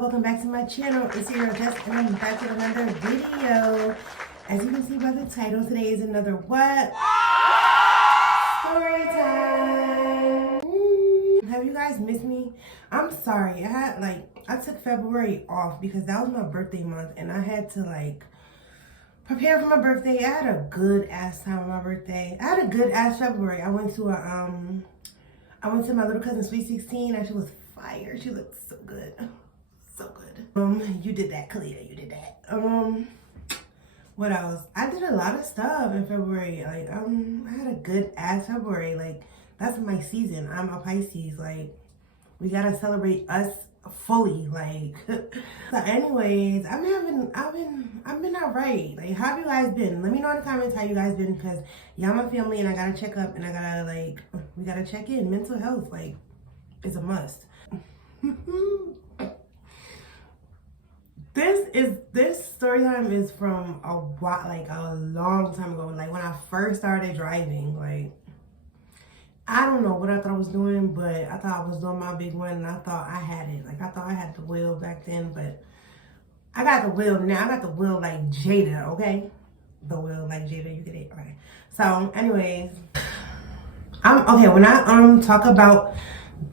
Welcome back to my channel. It's your girl Jess and I'm back with another video. As you can see by the title, today is another what? Story time. Have you guys missed me? I'm sorry. I took February off because that was my birthday month and I had to prepare for my birthday. I had a good ass time on my birthday. I had a good ass February. I went to my little cousin's sweet 16 and she was fire. She looked so good. So good. You did that, Kalia. You did that. What else? I did a lot of stuff in February. I had a good ass February. That's my season. I'm a Pisces. We gotta celebrate us fully. So anyways, I've been alright. How have you guys been? Let me know in the comments how you guys been, because y'all my family and I gotta check up and I gotta we gotta check in. Mental health is a must. This story time is from a long time ago. When I first started driving. I don't know what I thought I was doing, but I thought I was doing my big one and I thought I had it. I thought I had the wheel back then, but I got the wheel now. I got the wheel like Jada, okay? The wheel like Jada, you get it? Okay. So anyways, when I talk about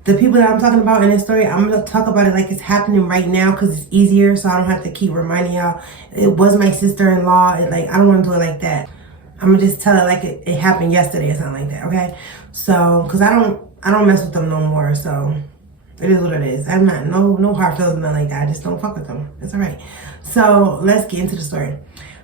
the people that I'm talking about in this story, I'm gonna talk about it like it's happening right now because it's easier, so I don't have to keep reminding y'all it was my sister-in-law. I don't want to do it like that. I'm gonna just tell it like it happened yesterday or something like that, okay? So, cause I don't mess with them no more, so it is what it is. I'm not no hard feelings, nothing like that. I just don't fuck with them. It's all right. So let's get into the story.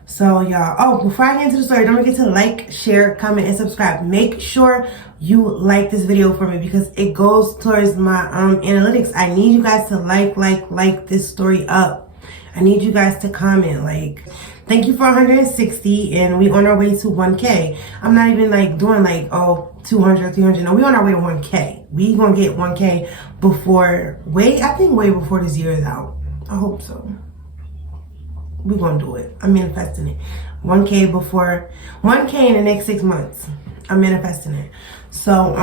So y'all, before I get into the story, don't forget to like, share, comment, and subscribe. Make sure you like this video for me because it goes towards my analytics. I need you guys to like this story up. I need you guys to comment. Thank you for 160 and we on our way to 1K. I'm not even doing 200, 300. No, we on our way to 1K. We gonna get 1K way before this year is out. I hope so. We're gonna do it. I'm manifesting it. 1K in the next 6 months. I'm manifesting it. So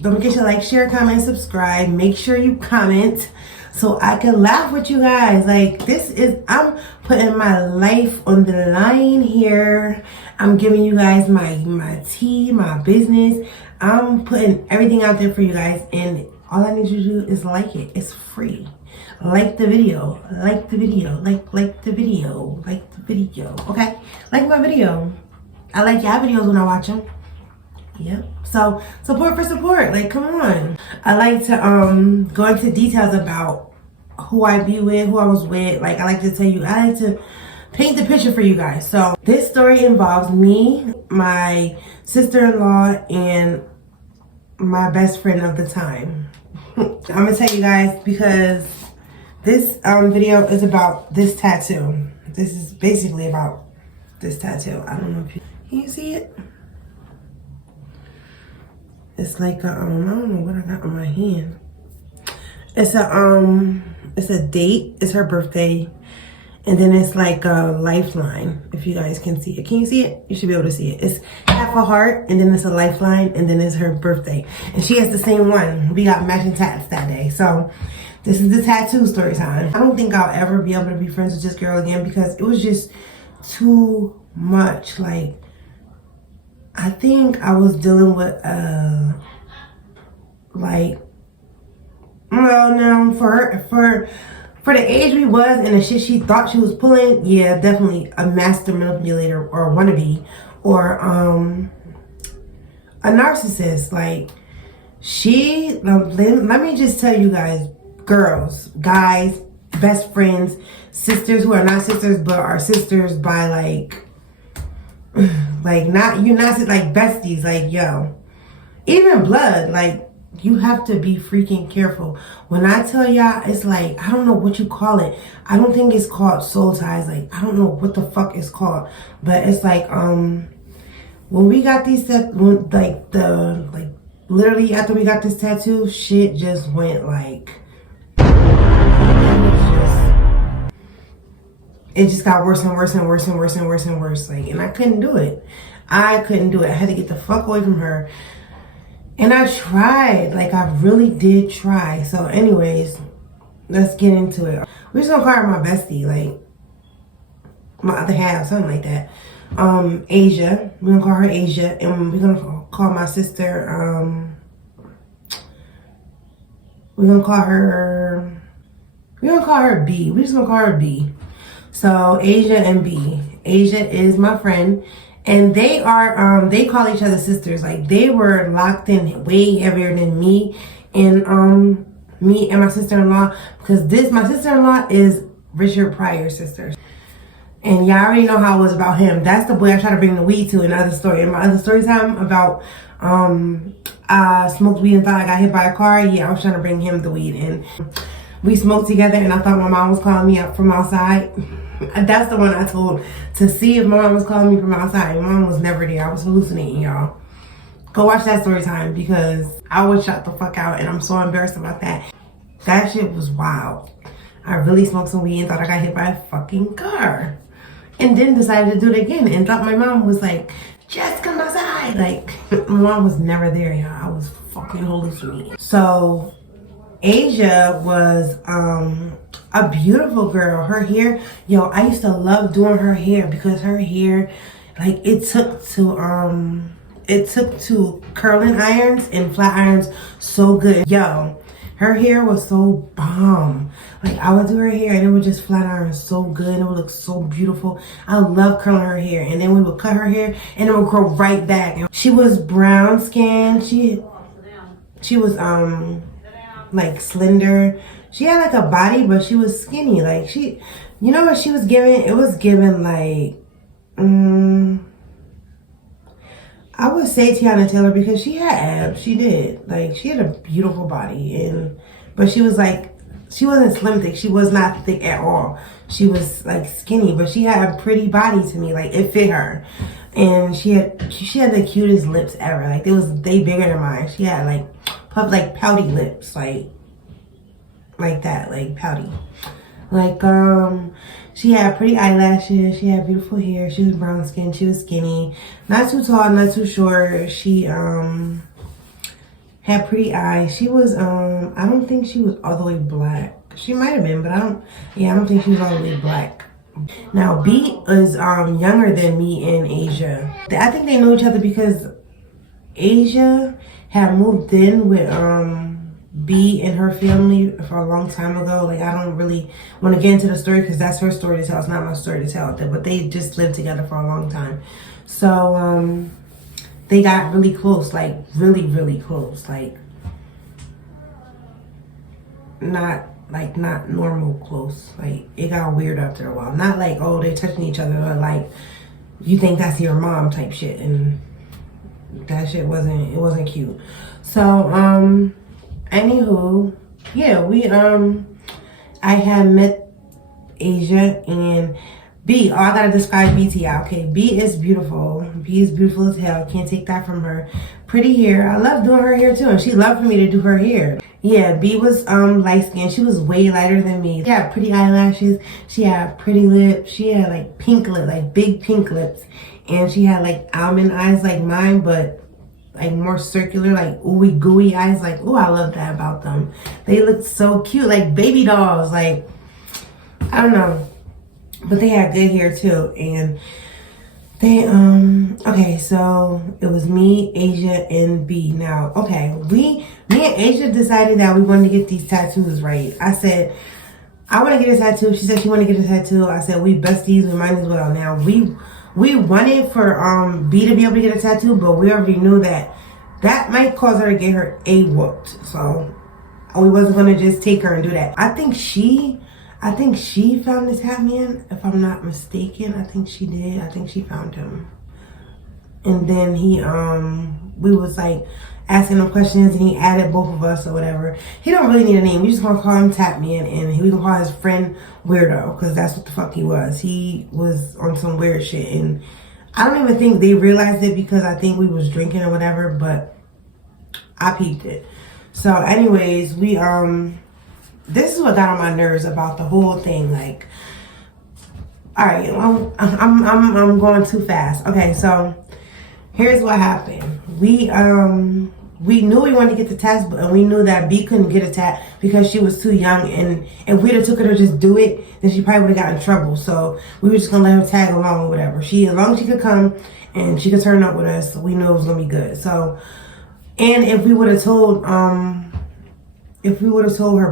don't forget to like, share, comment, and subscribe. Make sure you comment so I can laugh with you guys. I'm putting my life on the line here. I'm giving you guys my tea, my business. I'm putting everything out there for you guys, and all I need you to do is like it. It's free. Like the video, like the video, like the video, like the video, okay? Like my video. I like y'all videos when I watch them. Yep. So support for support, come on. I like to go into details about who I be with, who I was with. I like to tell you, I like to paint the picture for you guys. So this story involves me, my sister-in-law, and my best friend of the time. I'm gonna tell you guys because this video is about this tattoo. This is basically about this tattoo. I don't know if can you see it? It's I don't know what I got on my hand. It's a date. It's her birthday. And then it's a lifeline, if you guys can see it. Can you see it? You should be able to see it. It's half a heart, and then it's a lifeline, and then it's her birthday. And she has the same one. We got matching tats that day. So this is the tattoo story time. I don't think I'll ever be able to be friends with this girl again because it was just too much. I think I was dealing with for the age we was and the shit she thought she was pulling, yeah, definitely a master manipulator or a wannabe or a narcissist. Let me just tell you guys, girls, guys, best friends, sisters who are not sisters but are sisters by not besties, yo, even blood, you have to be freaking careful. When I tell y'all, it's I don't know what you call it. I don't think it's called soul ties. I don't know what the fuck it's called, but it's when we got these literally after we got this tattoo, shit just went it just got worse and worse and worse and worse and worse and worse. And I couldn't do it. I had to get the fuck away from her. And I tried. I really did try. So anyways, let's get into it. We're just gonna call her my bestie, like my other half, something like that. Asia. We're gonna call her Asia, and we're gonna call my sister, we're gonna call her B. We're just gonna call her B. So Asia and B. Asia is my friend, and they are they call each other sisters. Like, they were locked in way heavier than me and my sister-in-law, because my sister-in-law is Richard Pryor's sister. And y'all already know how it was about him. That's the boy I try to bring the weed to in the other story. In my other story time about I smoked weed and thought I got hit by a car. Yeah, I was trying to bring him the weed, and we smoked together, and I thought my mom was calling me up from outside. That's the one I told to see if my mom was calling me from outside. My mom was never there. I was hallucinating, y'all. Go watch that story time, because I was shut the fuck out, and I'm so embarrassed about that. That shit was wild. I really smoked some weed and thought I got hit by a fucking car. And then decided to do it again and thought my mom was like, just come outside. Like, my mom was never there, y'all. I was fucking hallucinating. So Asia was a beautiful girl. Her hair, yo, I used to love doing her hair, because her hair, like, it took to curling irons and flat irons so good. Yo, her hair was so bomb. Like, I would do her hair and it would just flat iron so good. It would look so beautiful. I love curling her hair. And then we would cut her hair and it would grow right back. She was brown skinned. She was like slender. She had like a body, but she was skinny. Like, you know what she was giving? It was giving like I would say Tiana Taylor, because she had abs. She did. Like, she had a beautiful body, but she was like, she wasn't slim thick. She was not thick at all. She was like skinny, but she had a pretty body to me. Like, it fit her. And she had the cutest lips ever. Like, they bigger than mine. She had like pouty lips, like that, like pouty. Like, she had pretty eyelashes. She had beautiful hair. She was brown skin. She was skinny, not too tall, not too short. She had pretty eyes. She was I don't think she was all the way black. She might have been, but I don't think she was all the way black. Now B is younger than me and Asia. I think they know each other because Asia had moved in with B and her family for a long time ago. Like, I don't really want to get into the story because that's her story to tell. It's not my story to tell. But they just lived together for a long time. So they got really close, like really, really close. Like, not normal close. Like, it got weird after a while. Not like, oh, they're touching each other, but like, you think that's your mom type shit. And that shit wasn't cute. So anywho, yeah, I had met Asia and B. Oh, I gotta describe B to y'all. Okay, B is beautiful. B is beautiful as hell. Can't take that from her. Pretty hair. I love doing her hair too, and she loved for me to do her hair. Yeah, B was light skinned. She was way lighter than me. She had pretty eyelashes. She had pretty lips. She had like pink lip, like big pink lips, and she had like almond eyes like mine, but like more circular, like ooey gooey eyes. Like, ooh, I love that about them. They looked so cute, like baby dolls. Like, I don't know, but they had good hair too. And they okay, so it was me, Asia, and B. Now, okay, me and Asia decided that we wanted to get these tattoos, right? I said, I want to get a tattoo. She said she wanted to get a tattoo. I said, we besties, we might as well. Now, we wanted for B to be able to get a tattoo, but we already knew that might cause her to get her A whooped. So we wasn't gonna just take her and do that. I think she found this hat man, if I'm not mistaken. I think she did. I think she found him. And then we was like asking him questions, and he added both of us or whatever. He don't really need a name. We just gonna call him Tap Man, and we gonna call his friend Weirdo, because that's what the fuck he was. He was on some weird shit, and I don't even think they realized it because I think we was drinking or whatever, but I peeped it. So anyways, we this is what got on my nerves about the whole thing. Like, all right, I'm going too fast. Okay, so here's what happened. We we knew we wanted to get the tats, but we knew that B couldn't get a tat because she was too young, and if we'd have took her to just do it, then she probably would have gotten in trouble. So we were just gonna let her tag along or whatever. As long as she could come and she could turn up with us, we knew it was gonna be good. So, and if we would have told her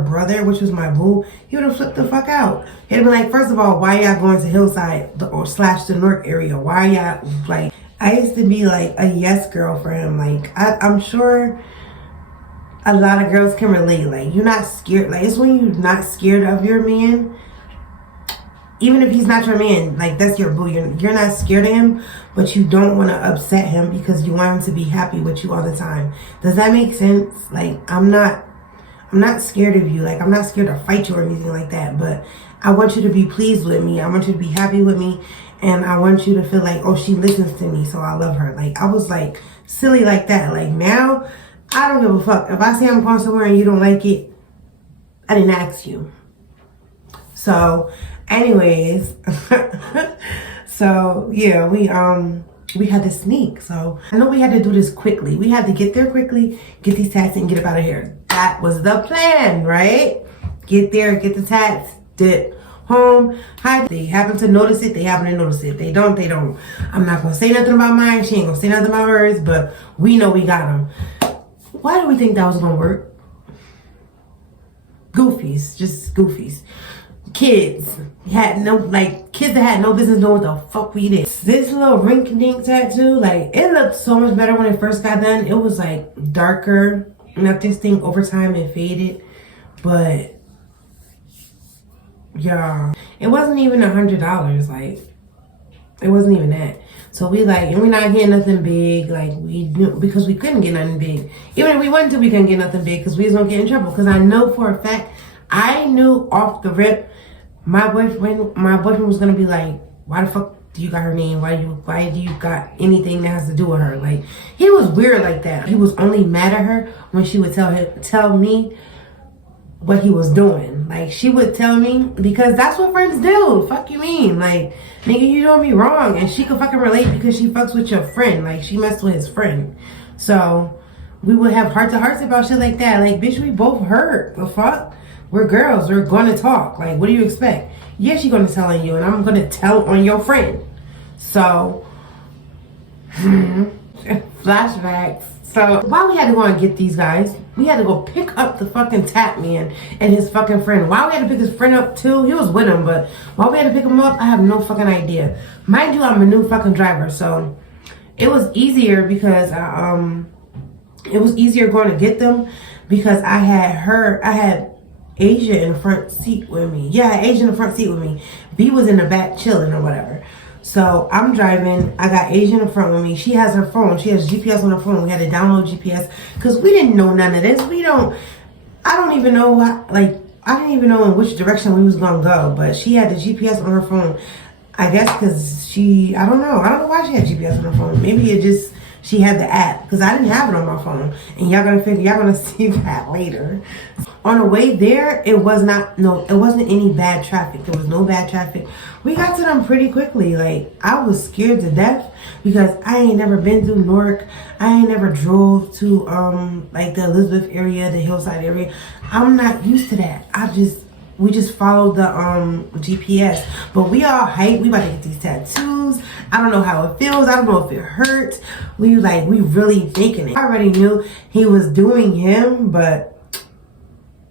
brother, which was my boo, he would have flipped the fuck out. He'd have been like, first of all, why y'all going to Hillside or / the Newark area? Why y'all, like, I used to be like a yes girl for him. Like, I'm sure a lot of girls can relate. Like, you're not scared. Like, it's when you're not scared of your man. Even if he's not your man, like, that's your boo. You're not scared of him, but you don't want to upset him because you want him to be happy with you all the time. Does that make sense? Like, I'm not scared of you. Like, I'm not scared to fight you or anything like that, but I want you to be pleased with me. I want you to be happy with me. And I want you to feel like, oh, she listens to me, so I love her. Like, I was like silly like that. Like, now, I don't give a fuck. If I say I'm going somewhere and you don't like it, I didn't ask you. So, anyways, so yeah, we had to sneak. So I know we had to do this quickly. We had to get there quickly, get these tats and get up out of here. That was the plan, right? Get there, get the tats, dip home. They happen to notice it, they happen to notice it. They don't, they don't. I'm not gonna say nothing about mine. She ain't gonna say nothing about hers, but we know we got them. Why do we think that was gonna work? Goofies, just goofies. Kids had no, like, kids that had no business knowing what the fuck we did. This little rink-dink tattoo, like, it looked so much better when it first got done. It was like darker. Not this thing over time it faded, but yeah, it wasn't even $100. Like, it wasn't even that. So we like, and we're not getting nothing big. Like, we knew, because we couldn't get nothing big. Even if we wanted to, we couldn't get nothing big because we was gonna get in trouble. Because I know for a fact, I knew off the rip, my boyfriend was gonna be like, why the fuck do you got her name? Why do you got anything that has to do with her? Like, he was weird like that. He was only mad at her when she would tell me what he was doing. Like, she would tell me, because that's what friends do. Fuck you mean? Like, nigga, you doing me wrong. And she could fucking relate because she fucks with your friend. Like, she messed with his friend. So we would have heart-to-hearts about shit like that. Like, bitch, we both hurt. The fuck? We're girls. We're gonna talk. Like, what do you expect? Yeah, she gonna tell on you, and I'm gonna tell on your friend. So, flashbacks. So, why we had to go and get these guys? We had to go pick up the fucking tap man and his fucking friend. Why we had to pick his friend up too? He was with him, but why we had to pick him up, I have no fucking idea. Mind you, I'm a new fucking driver, so it was easier because it was easier going to get them because I had Asia in the front seat with me. Yeah, I had Asia in the front seat with me. B was in the back chilling or whatever. So I'm driving. I got Asia in the front with me. She has her phone. She has GPS on her phone. We had to download GPS because we didn't know none of this. I don't even know I didn't even know in which direction we was gonna go. But she had the GPS on her phone. I guess because I don't know why she had GPS on her phone. Maybe she had the app because I didn't have it on my phone. And y'all gonna see that later. On the way there, it wasn't any bad traffic. There was no bad traffic. We got to them pretty quickly. Like, I was scared to death because I ain't never been through Newark. I ain't never drove to like the Elizabeth area, the Hillside area. I'm not used to that. We just followed the GPS. But we all hyped. We about to get these tattoos. I don't know how it feels. I don't know if it hurts. We really thinking it. I already knew he was doing him, but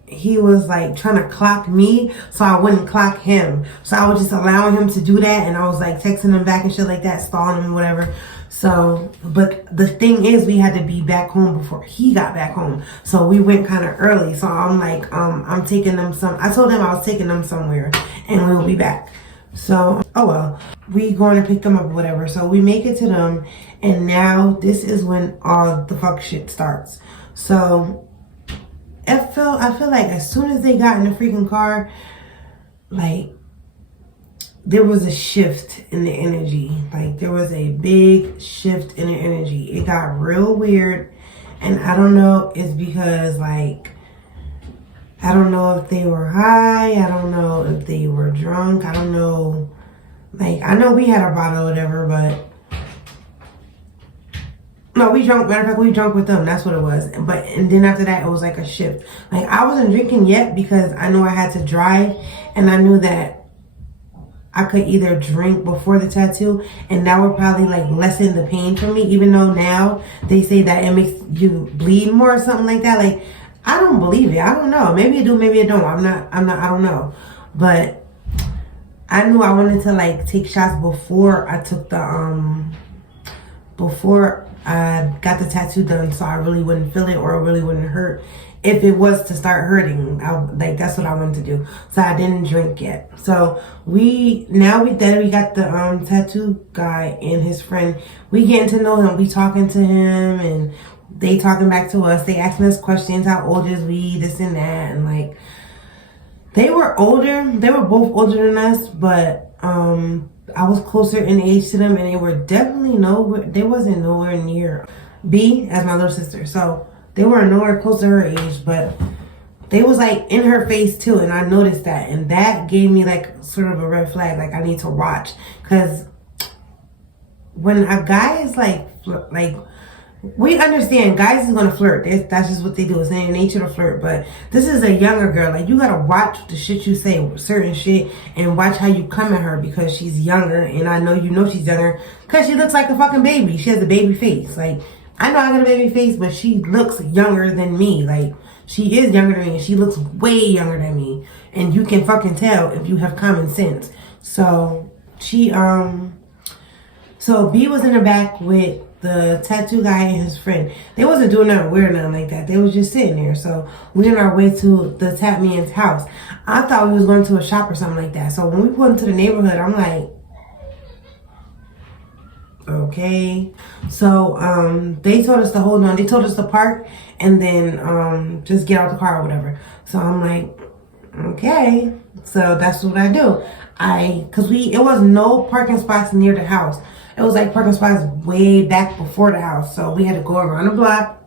he was like trying to clock me so I wouldn't clock him. So I was just allowing him to do that, and I was like texting him back and shit like that, stalling him, whatever. So, but the thing is, we had to be back home before he got back home. So we went kind of early. So I'm like, I'm taking them I told him I was taking them somewhere and we'll be back. So, oh well, we going to pick them up or whatever. So we make it to them, and now this is when all the fuck shit starts. So I feel like as soon as they got in the freaking car, like, there was a shift in the energy. Like, there was a big shift in the energy. It got real weird, and I don't know, it's because, like, I don't know if they were high, I don't know if they were drunk, I don't know. Like, I know we had a bottle or whatever, but No, we drunk. Matter of fact, we drunk with them. That's what it was. And then after that, it was like a shift. Like, I wasn't drinking yet because I knew I had to drive, and I knew that I could either drink before the tattoo, and that would probably like lessen the pain for me. Even though now they say that it makes you bleed more or something like that. Like, I don't believe it. I don't know. Maybe it do. Maybe it don't. I don't know. But I knew I wanted to like take shots before I took the before I got the tattoo done, so I really wouldn't feel it or it really wouldn't hurt. If it was to start hurting, that's what I wanted to do. So I didn't drink yet. So we got the tattoo guy and his friend. We getting to know him. We talking to him and they talking back to us. They asking us questions. How old is we? This and that. And like, they were older. They were both older than us, but I was closer in age to them, and they were definitely they wasn't nowhere near B as my little sister. So they weren't nowhere close to her age, but they was like in her face too, and I noticed that, and that gave me like sort of a red flag. Like, I need to watch, because when a guy is like we understand guys is gonna flirt. That's just what they do. It's in their nature to flirt. But this is a younger girl. Like, you gotta watch the shit you say, certain shit, and watch how you come at her, because she's younger, and I know you know she's younger because she looks like a fucking baby. She has a baby face. Like, I know I got a baby face, but she looks younger than me. Like, she is younger than me, and she looks way younger than me. And you can fucking tell if you have common sense. So so B was in the back with the tattoo guy and his friend. They wasn't doing nothing weird, nothing like that. They was just sitting there. So we on our way to the tap man's house. I thought we was going to a shop or something like that. So when we pulled into the neighborhood, I'm like, okay. So they told us to hold on. They told us to park and then just get out the car or whatever. So I'm like, okay. So that's what I do. It was no parking spots near the house. It was like parking spots way back before the house. So we had to go around the block.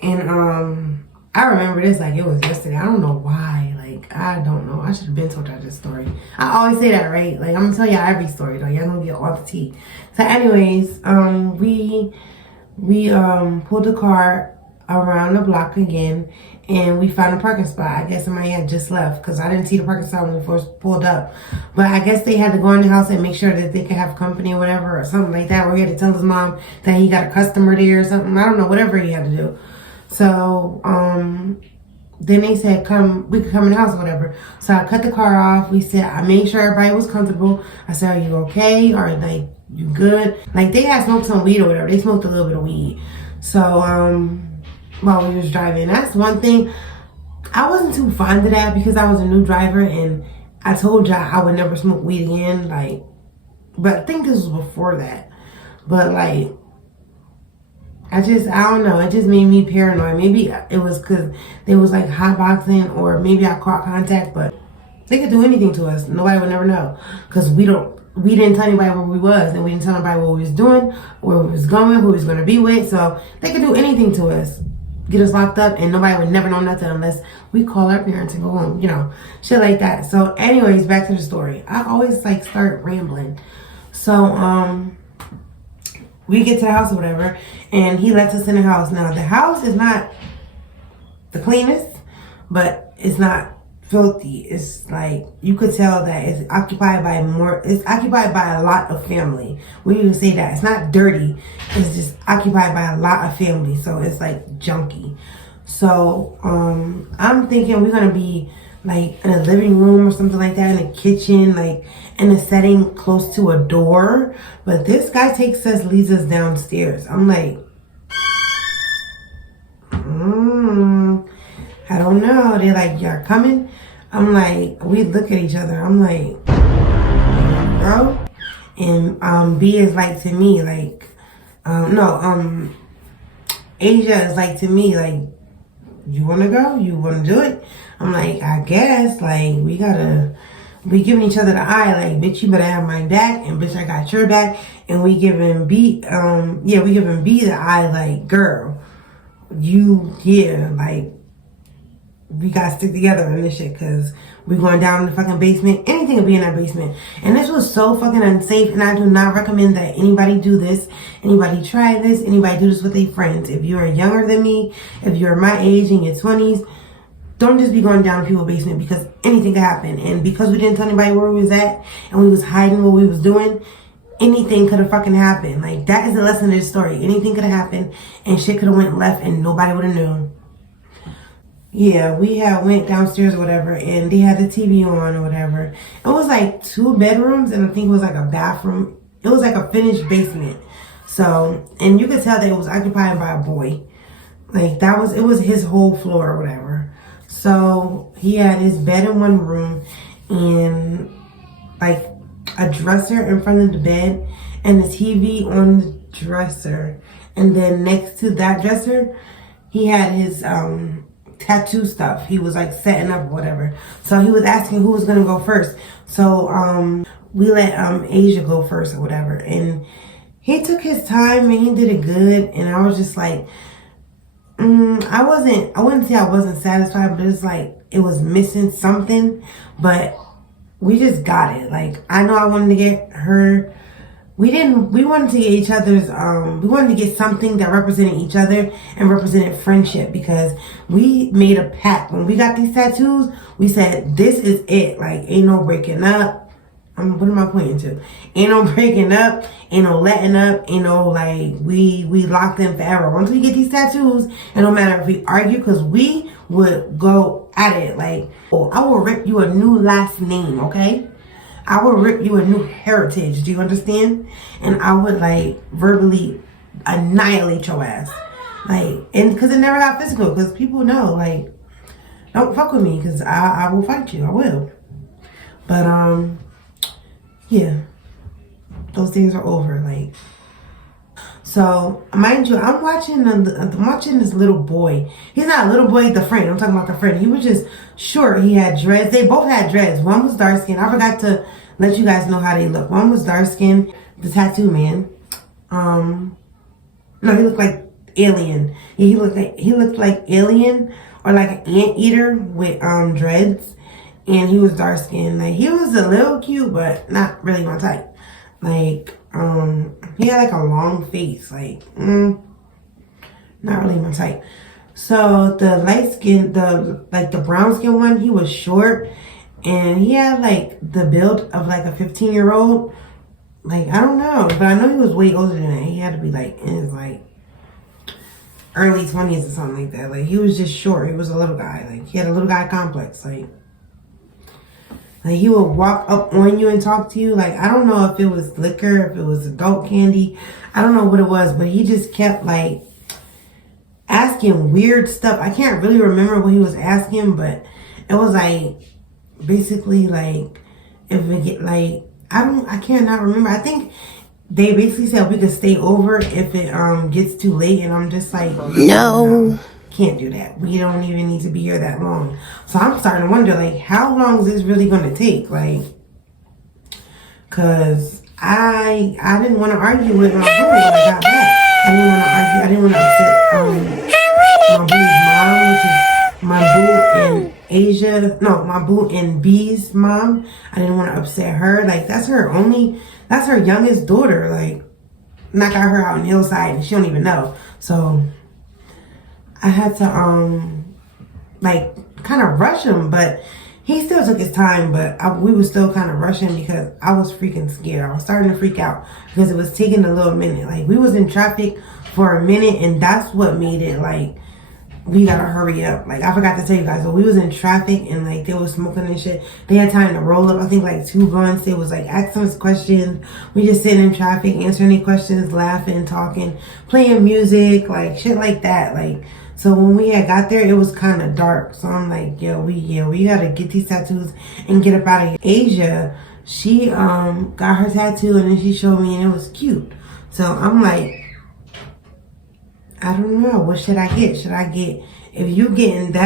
And I remember this like it was yesterday. I don't know why. Like, I don't know. I should have been told y'all this story. I always say that, right? Like, I'm gonna tell y'all every story though. Y'all gonna get all the tea. So anyways, we pulled the car around the block again, and we found a parking spot. I guess somebody had just left, because I didn't see the parking spot when we first pulled up. But I guess they had to go in the house and make sure that they could have company or whatever, or something like that, or he had to tell his mom that he got a customer there or something. I don't know, whatever he had to do. So then they said, we could come in the house or whatever. So I cut the car off. I made sure everybody was comfortable. I said, are you okay? Or like, you good? Like, they had smoked some weed or whatever. They smoked a little bit of weed. So while we was driving, that's one thing. I wasn't too fond of that because I was a new driver, and I told y'all I would never smoke weed again. Like, but I think this was before that. But like, I don't know. It just made me paranoid. Maybe it was because they was like hotboxing, or maybe I caught contact, but they could do anything to us. Nobody would never know, because we didn't tell anybody where we was, and we didn't tell anybody what we was doing, where we was going, who we was going to be with. So they could do anything to us, get us locked up, and nobody would never know nothing unless we call our parents and go home, you know, shit like that. So anyways, back to the story. I always like start rambling. So we get to the house or whatever, and he lets us in the house. Now, the house is not the cleanest, but it's not filthy. It's like, you could tell that it's occupied by a lot of family. We even say that. It's not dirty. It's just occupied by a lot of family. So it's like junky. So I'm thinking we're going to be like in a living room or something like that, in a kitchen, like in a setting close to a door. But this guy leads us downstairs. I'm like, I don't know. They're like, y'all coming? I'm like, we look at each other. I'm like, bro. And B is like to me, like, Asia is like to me, like, you want to go? You want to do it? I'm like, I guess. Like, we giving each other the eye. Like, bitch, you better have my back, and bitch, I got your back. And we giving B, we giving B the eye. Like, girl, like, we gotta stick together in this shit, because we going down in the fucking basement. Anything will be in that basement. And this was so fucking unsafe, and I do not recommend that anybody do this. Anybody try this. Anybody do this with their friends. If you're younger than me, if you're my age in your 20s, don't just be going down in people's basement, because anything could happen. And because we didn't tell anybody where we was at, and we was hiding what we was doing, anything could have fucking happened. Like, that is the lesson of this story. Anything could have happened, and shit could have went left, and nobody would have known. Yeah, we had went downstairs or whatever, and they had the TV on or whatever. It was like 2 bedrooms, and I think it was like a bathroom. It was like a finished basement. So, and you could tell that it was occupied by a boy. Like, it was his whole floor or whatever. So, he had his bed in one room, and like a dresser in front of the bed, and the TV on the dresser. And then next to that dresser, he had his tattoo stuff. He was like setting up whatever. So he was asking who was gonna go first. So we let Asia go first or whatever. And he took his time and he did it good. And I was just like, I wouldn't say I wasn't satisfied, but it's like it was missing something. But we just got it. Like, I know I wanted to get her. We wanted to get each other's, we wanted to get something that represented each other and represented friendship, because we made a pact. When we got these tattoos, we said, this is it. Like, ain't no breaking up. What am I pointing to? Ain't no breaking up, ain't no letting up, ain't no like, we locked in forever. Once we get these tattoos, it don't matter if we argue, because we would go at it. Like, oh, I will rip you a new last name, okay? I would rip you a new heritage. Do you understand? And I would like verbally annihilate your ass. Like, and because it never got physical, because people know, like, don't fuck with me, because I will fight you. I will. But yeah, those days are over. Like, so mind you, I'm watching this little boy. He's not a little boy, the friend. I'm talking about the friend. He was just short. He had dreads. They both had dreads. One was dark skinned. I forgot to let you guys know how they look. One was dark skinned, the tattoo man. No, he looked like alien. Yeah, he looked like alien, or like an anteater with dreads. And he was dark skinned. Like, he was a little cute, but not really my type. Like, he had like a long face. Like, not really my type. So the light skin, the brown skin one, he was short, and he had like the build of like a 15-year-old. Like, I don't know, but I know he was way older than that. He had to be like in his like early 20s or something like that. Like, he was just short. He was a little guy. Like, he had a little guy complex. Like he would walk up on you and talk to you. Like, I don't know if it was liquor, if it was adult candy. I don't know what it was, but he just kept like asking weird stuff. I can't really remember what he was asking, but it was like basically like, if it get like, I cannot remember. I think they basically said we could stay over if it gets too late, and I'm just like, no, can't do that. We don't even need to be here that long. So I'm starting to wonder, like, how long is this really going to take? Like, cause I didn't want to argue with my boo when I got back. I didn't want to argue. I didn't want to upset my boo's mom, which is my boo and Asia. No, my boo and B's mom. I didn't want to upset her. Like, that's her youngest daughter. Like, and I got her out in Hillside, and she don't even know. So I had to like kind of rush him, but he still took his time. But we were still kind of rushing because I was freaking scared. I was starting to freak out because it was taking a little minute. Like, we was in traffic for a minute, and that's what made it like, we gotta hurry up. Like, I forgot to tell you guys, but we was in traffic, and like, they was smoking and shit. They had time to roll up, I think like 2 blunts. They was like asking us questions. We just sitting in traffic, answering any questions, laughing, talking, playing music, like shit like that. Like, so when we had got there, it was kind of dark. So I'm like, we gotta get these tattoos and get up out of here. Asia, she got her tattoo, and then she showed me, and it was cute. So I'm like, I don't know, what should I get? Should I get, if you getting the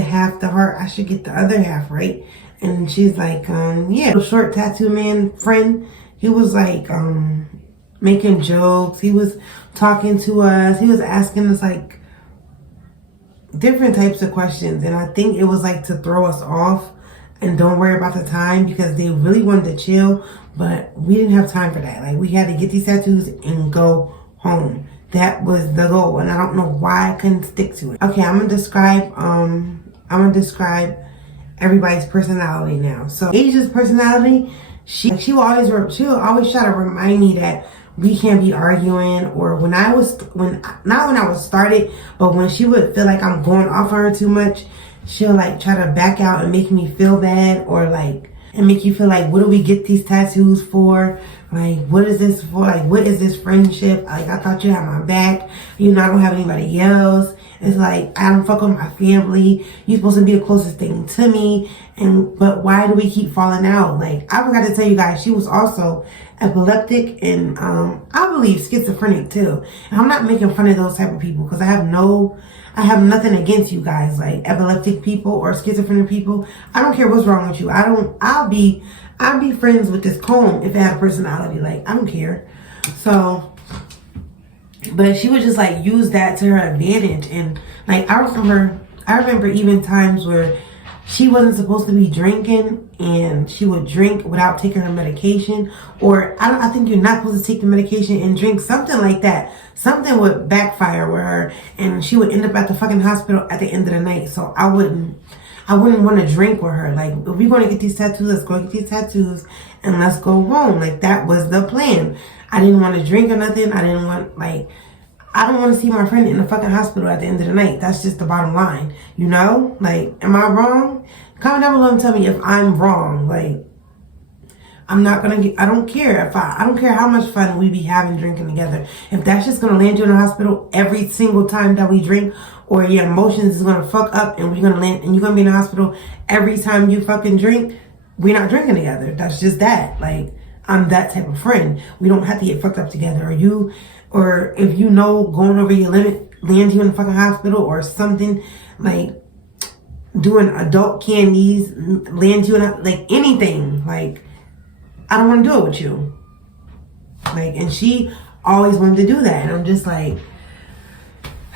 half, the heart, I should get the other half, right? And she's like, yeah. The short tattoo man friend, he was like making jokes. He was talking to us. He was asking us like different types of questions. And I think it was like to throw us off and don't worry about the time, because they really wanted to chill, but we didn't have time for that. Like, we had to get these tattoos and go home. That was the goal, and I don't know why I couldn't stick to it. Okay, I'm gonna describe everybody's personality now. So Asia's personality, she'll always try to remind me that we can't be arguing, or not when I was started, but when she would feel like I'm going off on her too much, she'll like try to back out and make me feel bad, or like, and make you feel like, what do we get these tattoos for? Like, what is this for? Like, what is this friendship? Like, I thought you had my back. You know, I don't have anybody else. It's like, I don't fuck with my family. You're supposed to be the closest thing to me. But why do we keep falling out? Like, I forgot to tell you guys, she was also epileptic and I believe schizophrenic too. And I'm not making fun of those type of people, because I have nothing against you guys, like epileptic people or schizophrenic people. I don't care what's wrong with you. I'll be friends with this comb if it had a personality. Like, I don't care. So, but she would just like use that to her advantage. And like, I remember even times where she wasn't supposed to be drinking and she would drink without taking her medication, or I think you're not supposed to take the medication and drink, something like that. Something would backfire with her and she would end up at the fucking hospital at the end of the night. So I wouldn't want to drink with her. Like, if we're going to get these tattoos, let's go get these tattoos and let's go home. Like, that was the plan. I didn't want to drink or nothing. I don't want to see my friend in the fucking hospital at the end of the night. That's just the bottom line. You know? Like, am I wrong? Comment down below and tell me if I'm wrong. Like, I don't care I don't care how much fun we be having drinking together. If that's just going to land you in the hospital every single time that we drink, or your emotions is going to fuck up and we're going to land and you're going to be in the hospital every time you fucking drink, we're not drinking together. That's just that. Like, I'm that type of friend. We don't have to get fucked up together. Or if you know going over your limit lands you in the fucking hospital, or something like doing adult candies lands you in like anything. Like, I don't want to do it with you. Like, and she always wanted to do that. And I'm just like,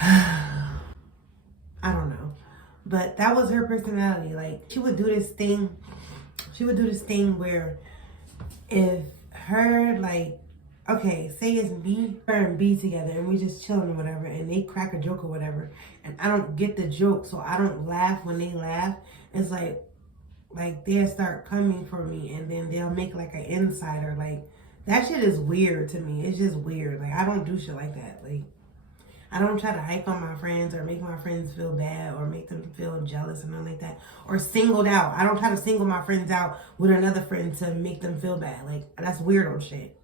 I don't know. But that was her personality. Like, she would do this thing where if her, like, okay, say it's me, her and B together, and we just chilling or whatever, and they crack a joke or whatever, and I don't get the joke, so I don't laugh when they laugh. It's like they'll start coming for me, and then they'll make like an insider. Like, that shit is weird to me. It's just weird. Like, I don't do shit like that. Like, I don't try to hype on my friends or make my friends feel bad or make them feel jealous and nothing like that. Or singled out. I don't try to single my friends out with another friend to make them feel bad. Like, that's weirdo shit.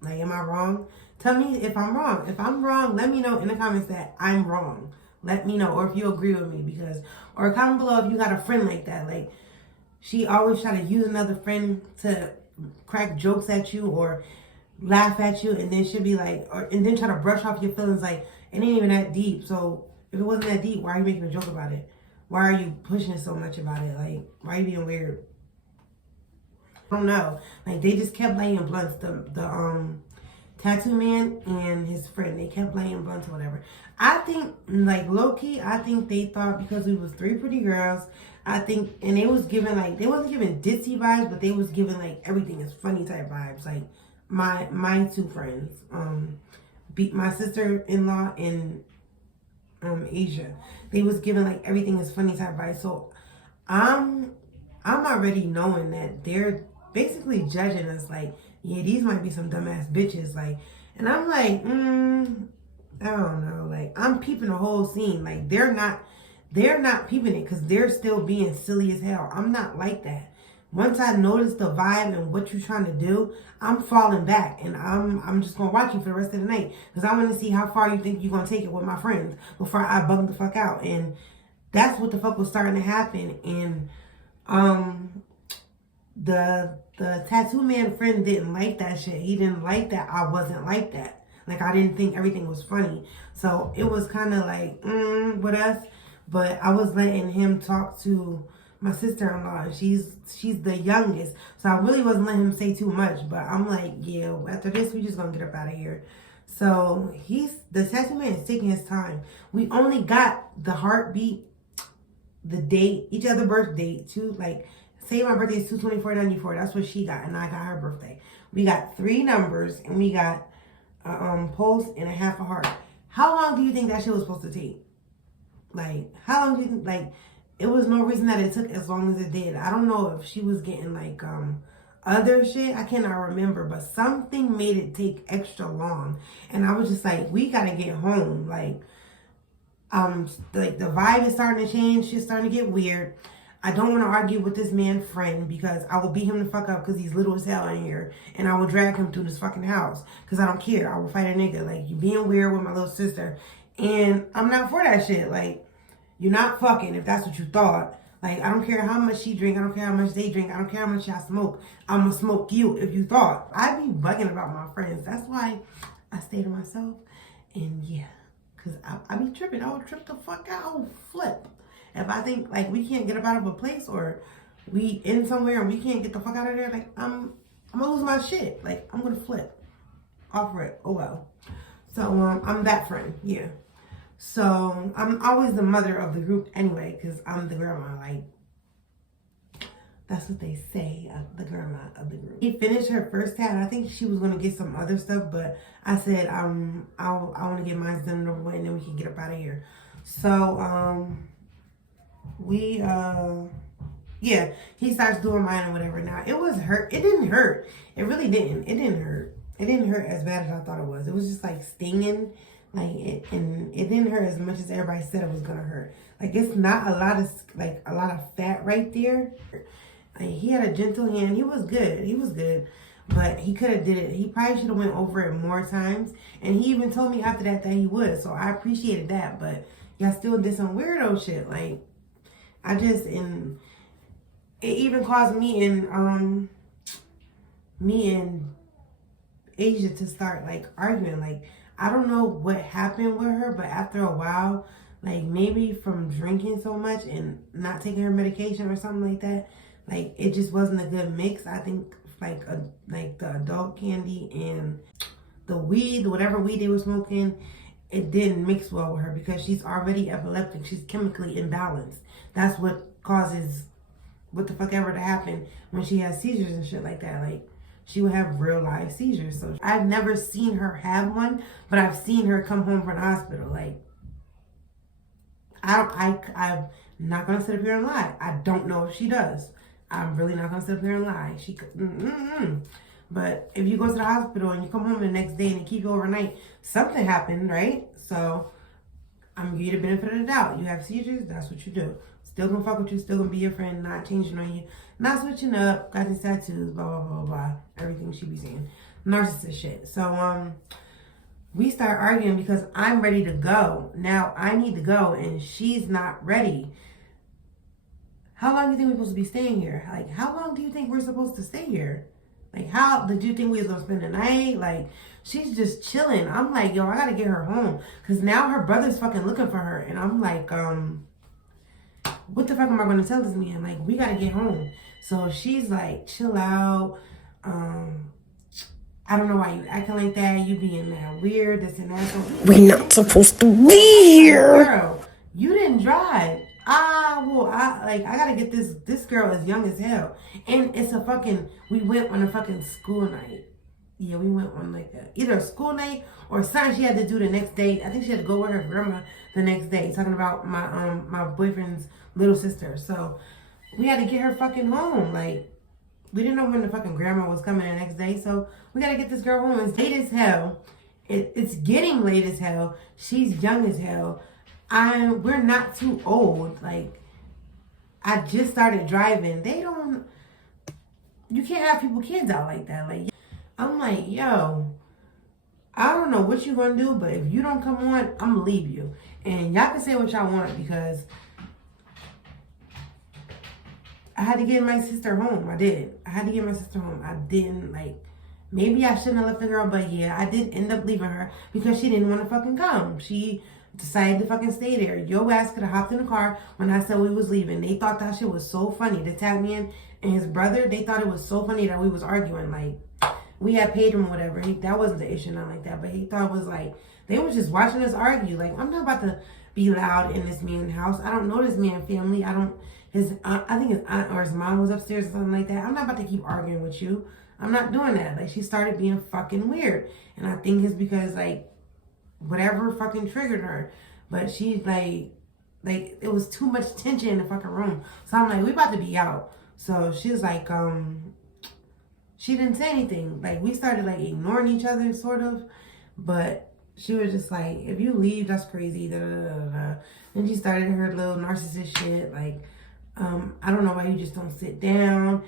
Like, am I wrong? Tell me if I'm wrong. If I'm wrong, let me know in the comments that I'm wrong. Let me know. Or if you agree with me. Or comment below if you got a friend like that. Like, she always try to use another friend to crack jokes at you or laugh at you, and then she'll be like, and then try to brush off your feelings like, it ain't even that deep. So if it wasn't that deep, why are you making a joke about it? Why are you pushing so much about it? Like, why are you being weird? I don't know. Like, they just kept laying blunts. The tattoo man and his friend, they kept laying blunts or whatever. I think, like, low-key, I think they thought because we was three pretty girls, I think, and they was giving, like, they wasn't giving ditzy vibes, but they was giving, like, everything is funny type vibes. Like, my two friends, my sister-in-law and Asia, they was giving, like, everything is funny type vibes. So I'm already knowing that they're basically judging us like, yeah, these might be some dumbass bitches. Like, and I'm like, I don't know. Like, I'm peeping the whole scene. Like, they're not peeping it because they're still being silly as hell. I'm not like that. Once I notice the vibe and what you're trying to do, I'm falling back, and I'm just gonna watch you for the rest of the night because I want to see how far you think you're gonna take it with my friends before I bug the fuck out. And that's what the fuck was starting to happen. And the tattoo man friend didn't like that shit. He didn't like that I wasn't like that. Like, I didn't think everything was funny. So it was kind of like, with us. But I was letting him talk to my sister-in-law. She's the youngest. So I really wasn't letting him say too much. But I'm like, yeah, after this, we just gonna get up out of here. So the tattoo man is taking his time. We only got the heartbeat, the date, each other birth date, too. Like, say my birthday is 2/24/94. That's what she got, and I got her birthday. We got 3 numbers, and we got a pulse and a half a heart. How long do you think that shit was supposed to take? Like, how long do you think? Like, it was no reason that it took as long as it did. I don't know if she was getting like other shit. I cannot remember, but something made it take extra long, and I was just like, we gotta get home. Like the vibe is starting to change. Shit's starting to get weird. I don't want to argue with this man friend because I will beat him the fuck up because he's little as hell in here, and I will drag him through this fucking house because I don't care. I will fight a nigga. Like, you being weird with my little sister, and I'm not for that shit. Like, you're not fucking if that's what you thought. Like, I don't care how much she drink. I don't care how much they drink. I don't care how much I smoke. I'm gonna smoke you if you thought. I be bugging about my friends. That's why I stay to myself. And yeah, because I be tripping. I would trip the fuck out. I would flip. If I think, like, we can't get up out of a place or we in somewhere and we can't get the fuck out of there, like, I'm gonna lose my shit. Like, I'm gonna flip off it. Oh, well. So, I'm that friend. Yeah. So, I'm always the mother of the group anyway, because I'm the grandma. Like, that's what they say, the grandma of the group. He finished her first tat. I think she was going to get some other stuff, but I said, I want to get mine done over with, and then we can get up out of here. So, yeah, he starts doing mine or whatever. Now, it was hurt. It didn't hurt. It really didn't. It didn't hurt. It didn't hurt as bad as I thought it was. It was just like stinging. Like, and it didn't hurt as much as everybody said it was gonna hurt. Like, it's not a lot of fat right there. Like, he had a gentle hand. He was good. He was good. But he could have did it. He probably should have went over it more times. And he even told me after that he would. So I appreciated that. But y'all still did some weirdo shit. Like, it even caused me and Asia to start like arguing. Like, I don't know what happened with her, but after a while, like maybe from drinking so much and not taking her medication or something like that, like it just wasn't a good mix. I think like the adult candy and the weed, whatever weed they were smoking, it didn't mix well with her because she's already epileptic. She's chemically imbalanced. That's what causes what the fuck ever to happen when she has seizures and shit like that. Like, she would have real life seizures. So I've never seen her have one, but I've seen her come home from the hospital. Like, I'm not gonna sit up here and lie. I don't know if she does. I'm really not gonna sit up here and lie. She could, But if you go to the hospital and you come home the next day and they keep you overnight, something happened, right? So I'm gonna give you the benefit of the doubt. You have seizures, that's what you do. Still gonna fuck with you, still gonna be your friend, not changing on you, not switching up, got these tattoos, blah, blah, blah, blah. Everything she be saying. Narcissist shit. So, we start arguing because I'm ready to go. Now I need to go and she's not ready. How long do you think we're supposed to be staying here? Like, how long do you think we're supposed to stay here? Like, how did you think we was gonna spend the night? Like, she's just chilling. I'm like, yo, I gotta get her home. Cause now her brother's fucking looking for her. And I'm like, what the fuck am I gonna tell this man? Like, we gotta get home. So she's like, chill out. I don't know why you acting like that. You being that weird, this and that. So we're not supposed to be here. Girl, you didn't drive. I gotta get this girl is young as hell. And it's we went on a fucking school night. Yeah, we went on like either a school night or something she had to do the next day. I think she had to go with her grandma the next day. Talking about my boyfriend's little sister. So we had to get her fucking home. Like, we didn't know when the fucking grandma was coming the next day. So we gotta get this girl home. It's late as hell. It's getting late as hell. She's young as hell. We're not too old. Like, I just started driving. You can't have kids out like that. Like, I'm like, yo, I don't know what you're gonna do, but if you don't come on, I'm gonna leave you. And y'all can say what y'all want because I had to get my sister home. I did. I had to get my sister home. I didn't, maybe I shouldn't have left the girl, but yeah, I did end up leaving her because she didn't want to fucking come. She decided to fucking stay there. Yo ass could have hopped in the car when I said we was leaving. They thought that shit was so funny. The tag man and his brother, they thought it was so funny that we was arguing. Like, we had paid him or whatever. That wasn't the issue, not like that. But he thought it was like, they was just watching us argue. Like, I'm not about to be loud in this man's house. I don't know this man's family. I think his aunt or his mom was upstairs or something like that. I'm not about to keep arguing with you. I'm not doing that. Like, she started being fucking weird. And I think it's because, like, whatever fucking triggered her. But she, like, it was too much tension in the fucking room. So I'm like, we about to be out. So she was like, she didn't say anything. Like, we started, like, ignoring each other, sort of. But she was just like, if you leave, that's crazy. Da, da, da, da, da. Then she started her little narcissist shit. Like, I don't know why you just don't sit down.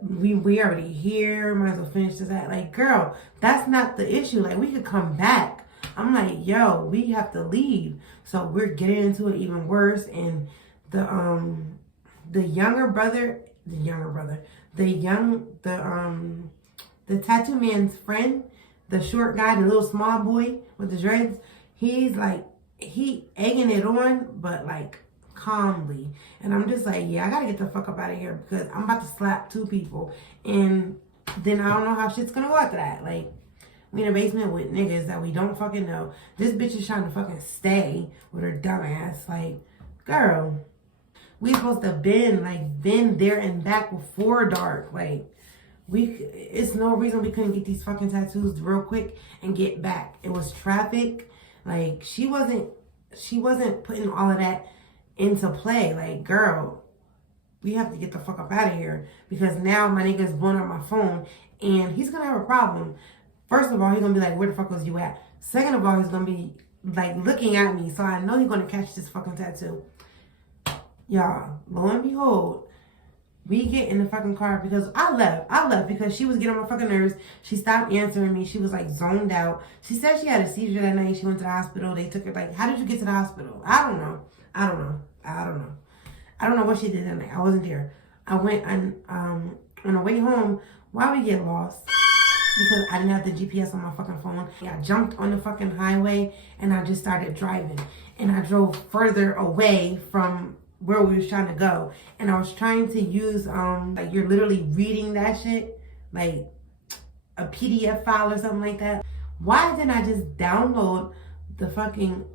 We already here. Might as well finish this act. Like, girl, that's not the issue. Like, we could come back. I'm like, yo, we have to leave. So we're getting into it even worse. And the tattoo man's friend, the short guy, the little small boy with the dreads, he's like, he egging it on, but like calmly. And I'm just like, yeah, I gotta get the fuck up out of here because I'm about to slap 2 people. And then I don't know how shit's gonna go after that. Like, we in a basement with niggas that we don't fucking know. This bitch is trying to fucking stay with her dumb ass. Like, girl, we supposed to have been there and back before dark. Like, it's no reason we couldn't get these fucking tattoos real quick and get back. It was traffic. Like, she wasn't putting all of that into play. Like, girl, we have to get the fuck up out of here because now my nigga's blowing up my phone and he's gonna have a problem. First of all, he's gonna be like, where the fuck was you at? Second of all, he's gonna be like looking at me, so I know he's gonna catch this fucking tattoo. Y'all, lo and behold, we get in the fucking car because I left because she was getting on my fucking nerves. She stopped answering me. She was like zoned out. She said she had a seizure that night. She went to the hospital. They took her, like, how did you get to the hospital? I don't know. I don't know what she did that night. I wasn't there. I went on the way home. Why we get lost? Because I didn't have the GPS on my fucking phone. I jumped on the fucking highway and I just started driving. And I drove further away from where we was trying to go. And I was trying to use, like, you're literally reading that shit, like a PDF file or something like that. Why didn't I just download the fucking,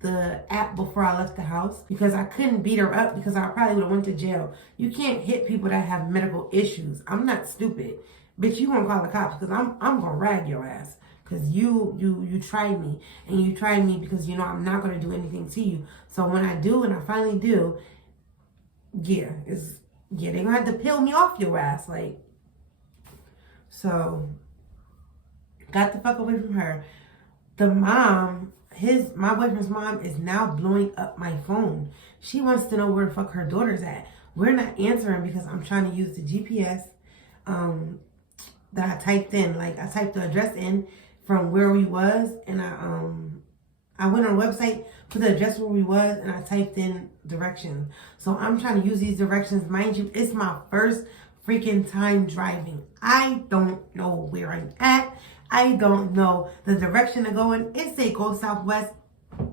the app before I left the house? Because I couldn't beat her up because I probably would have went to jail. You can't hit people that have medical issues. I'm not stupid. Bitch, you gonna call the cops because I'm gonna rag your ass. Because you tried me. And you tried me because you know I'm not gonna do anything to you. So when I do, and I finally do, they're gonna have to peel me off your ass. Like, so got the fuck away from her. The mom, my boyfriend's mom is now blowing up my phone. She wants to know where the fuck her daughter's at. We're not answering because I'm trying to use the GPS that I typed in. Like, I typed the address in from where we was, and I went on a website, put the address where we was, and I typed in directions. So I'm trying to use these directions. Mind you, it's my first freaking time driving. I don't know where I'm at. I don't know the direction to go in. It say go southwest.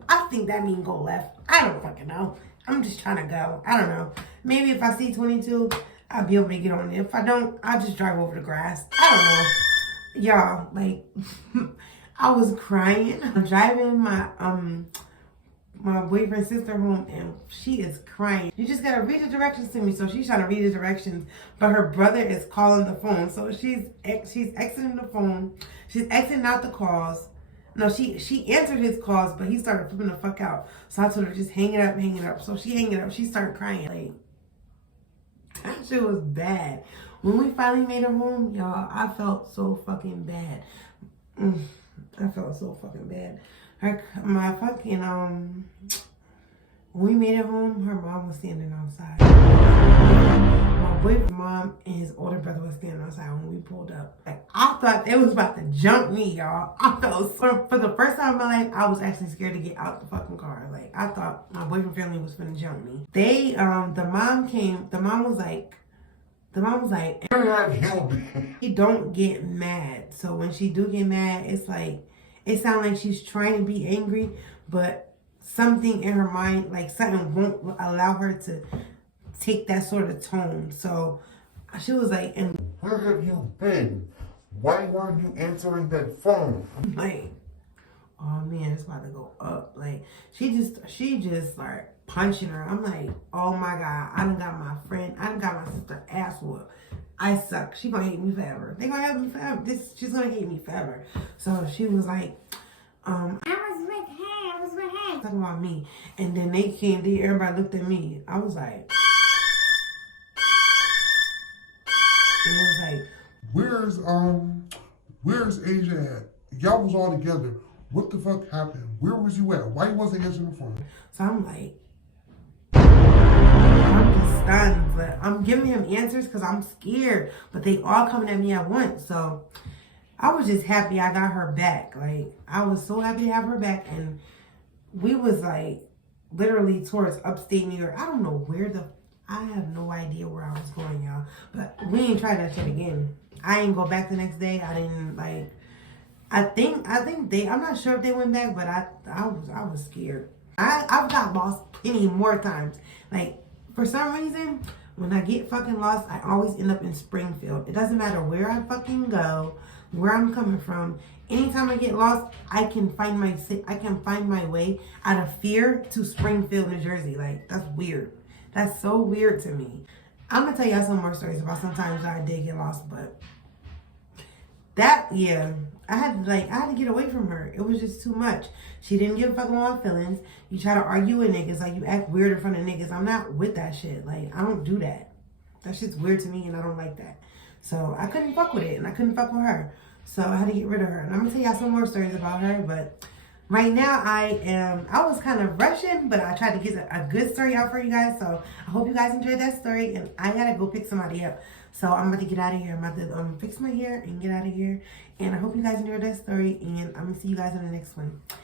I think that means go left. I don't fucking know. I'm just trying to go. I don't know. Maybe if I see 22, I'll be able to get on it. If I don't, I'll just drive over the grass. I don't know. Y'all, like, I was crying. I'm driving my boyfriend's sister home and she is crying. You just gotta read the directions to me. So she's trying to read the directions, but her brother is calling the phone. So she's exiting the phone. She's exiting out the calls. No, she answered his calls, but he started flipping the fuck out. So I told her just hang it up. So she hang it up. She started crying. Like, that shit was bad. When we finally made it home, y'all, I felt so fucking bad. I felt so fucking bad. When we made it home, her mom was standing outside. My boyfriend's mom and his older brother was standing outside when we pulled up. Like, I thought they was about to jump me, y'all. I felt so, for the first time in my life, I was actually scared to get out the fucking car. Like, I thought my boyfriend family was gonna jump me. The mom was like, she don't get mad. So when she do get mad, it's like, it sounds like she's trying to be angry, but something in her mind, like something won't allow her to take that sort of tone. So she was like, and where have you been? Why weren't you answering that phone? Like, oh man, it's about to go up. Like, she just like punching her. I'm like, oh my God, I done got my sister ass whooped. I suck. She gonna hate me forever. They gonna hate me forever. She's gonna hate me forever. So she was like, I was with her. Talking about me. And then everybody looked at me. I was like, and it was like, Where's Asia at? Y'all was all together. What the fuck happened? Where was you at? Why you wasn't answering the phone? so I'm like, I'm just stunned, but I'm giving him answers because I'm scared. But they all coming at me at once. So I was just happy I got her back. Like, I was so happy to have her back. And we was like literally towards upstate New York. I don't know I have no idea where I was going, y'all. But we ain't tried that shit again. I ain't go back the next day. I didn't like. I think I'm not sure if they went back, but I was scared. I've got lost plenty more times. Like, for some reason, when I get fucking lost, I always end up in Springfield. It doesn't matter where I fucking go, where I'm coming from. Anytime I get lost, I can find my way out of fear to Springfield, New Jersey. Like, that's weird. That's so weird to me. I'm gonna tell y'all some more stories about sometimes I did get lost, but I had to get away from her. It was just too much. She didn't give a fuck about my feelings. You try to argue with niggas, like, you act weird in front of niggas. I'm not with that shit. Like, I don't do that. That shit's weird to me, and I don't like that. So I couldn't fuck with it, and I couldn't fuck with her. So I had to get rid of her. And I'm gonna tell y'all some more stories about her, but right now I was kind of rushing, but I tried to get a good story out for you guys. So I hope you guys enjoyed that story, and I gotta go pick somebody up. So I'm about to get out of here. I'm about to fix my hair and get out of here. And I hope you guys enjoyed that story, and I'm gonna see you guys in the next one.